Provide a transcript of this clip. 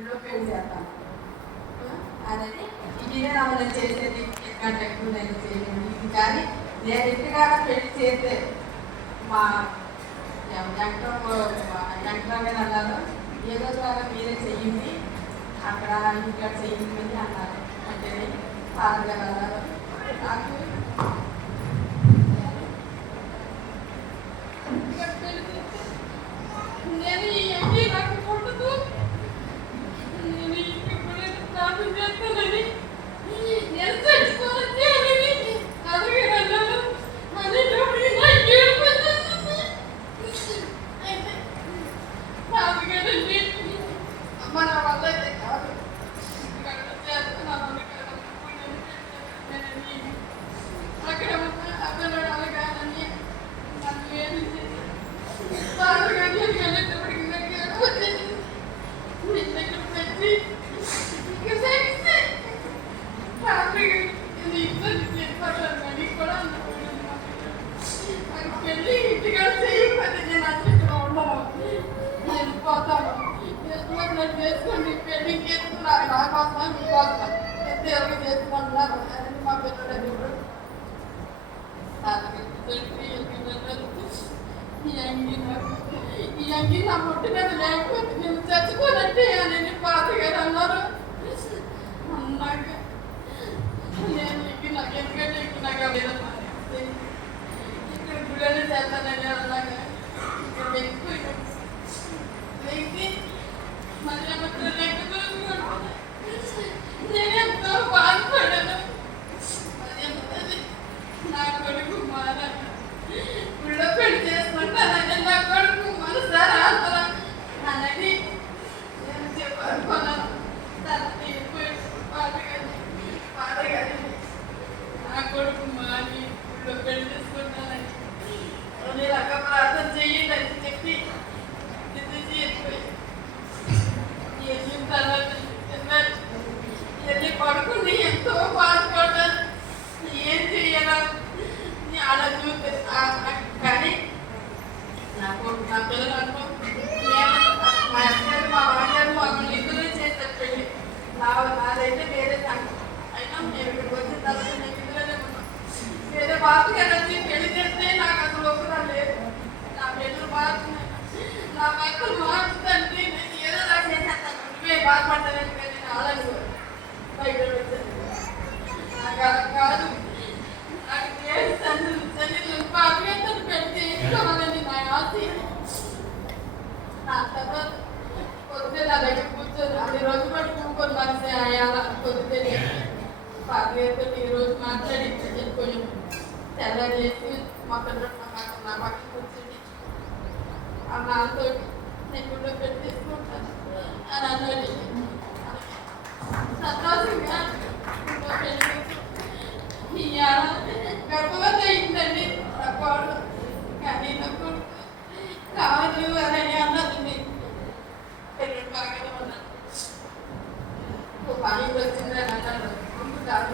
ఊళ్ళో పెళ్లి చేస్తాను అనేది ఇదే నమ్మని చేసేది ఎక్కడ ఎక్కువ నేను చేయలేదు. ఇది కానీ నేను ఇంటికాడ పెళ్లి చేస్తే మా వెంకటరావు అన్నారు, ఏదో చాలా మీరే చెయ్యింది అక్కడ ఇక్కడ చెయ్యింది అని అన్నారు. అంటే ఫాదర్ గారు అన్నారు. నాకు నేను ఈ ఎంపీ నాకు పుట్టదు, నేను ఇంటికి కూడా ప్రార్థన చేస్తానని నేను చచ్చిపోతే అలాగే అన్నాను. మళ్ళీ నాకు ఏడుపండి అమ్మ నా వల్ల అయితే కాదు చేస్తున్నాను అక్కడ అతను అలాగానని నన్ను ఏది పెళ్ళి ఇంటిగా చేయకపోతే నేను అసలు ఉండను, నేను పోతాను. చేసుకోండి పెళ్లి చేసుకున్నారు నా కోసం మీకోసం ఎవరు చేసుకుంటున్నారు అని మా పిల్లలు ఈ అంగి నా పుట్టినది లేకపోతే నేను చచ్చిపోనంటే అని పాతగారు అన్నారు. అన్నాక నేను నాకు ఎందుకంటే నాకు ఇక్కడ గుళ్ళని చేస్తానని అన్నాక ఇక్కడ వెళ్ళిపోయి మళ్ళీ నేను ఎంతో బాధపడాను. నా కొడుకు మారా గుళ్ళో పెళ్లి చేసుకుంటానని నా కొడుకు మనసారా అంతరా అని నేను చెప్పనుకున్నాను. తనని వెళ్ళిపోయి పాడగాని నా కొడుకు మాని గుళ్ళో పెళ్లి చేసుకుంటానని నేను అక్క ప్రార్థన చెయ్యండి అని చెప్పి వెళ్ళిపోయి వెళ్ళిన తర్వాత వెళ్ళి పడుకుని ఎంతో బాధపడ్డాను. ఏం చెయ్యాలా అలా చూస్తే కానీ నా పిల్లలు అనుకో మా అక్కలు మా వాడారు మాకు ఇద్దరు చేస్తారు పెళ్ళి. నాదైతే వేరే సంఘం అయినా మేము ఇక్కడికి వచ్చిన తర్వాత నేను ఇద్దరునే ఉన్నాం. వేరే బాధగారు వచ్చి పెళ్లి చేస్తే నాకు అసలు ఒకరా లేదు. నా పెళ్ళి బాగున్నాయి, నా భర్తలు మార్చుతంటే నేను ఏదో నాకు చేసేస్తాను. నువ్వే బాధపడ్డానని కానీ నేను అలాగే బయట పెట్టాను. నాకు అలా కాదు, నాకు తల్లిదండ్రులు పాపేతను పెడితే ఇష్టమని నా ఆశ. నా తర్వాత పొద్దునే నా దగ్గర కూర్చొని అన్ని రోజు పట్టుకుని మనసే అయ్యాలా పొద్దునే పాపేతో ఈరోజు మాట్లాడి వెళ్ళిపోయాం. తెల్లారి చేసి మా పిల్లలు నా పక్కన కూర్చొని ఆ నాతో నేను కూడా పెళ్లి చేసుకుంటాను అని అన్నాడు. సంతోషంగా పెళ్లి గర్భవతి అయిందండి నా కోడలు. కానీ నా కొడుకు కాదు అని అన్నది. పెళ్ళి బాగానే ఉన్నాను, పని వచ్చిందని అన్నాడు. కాదు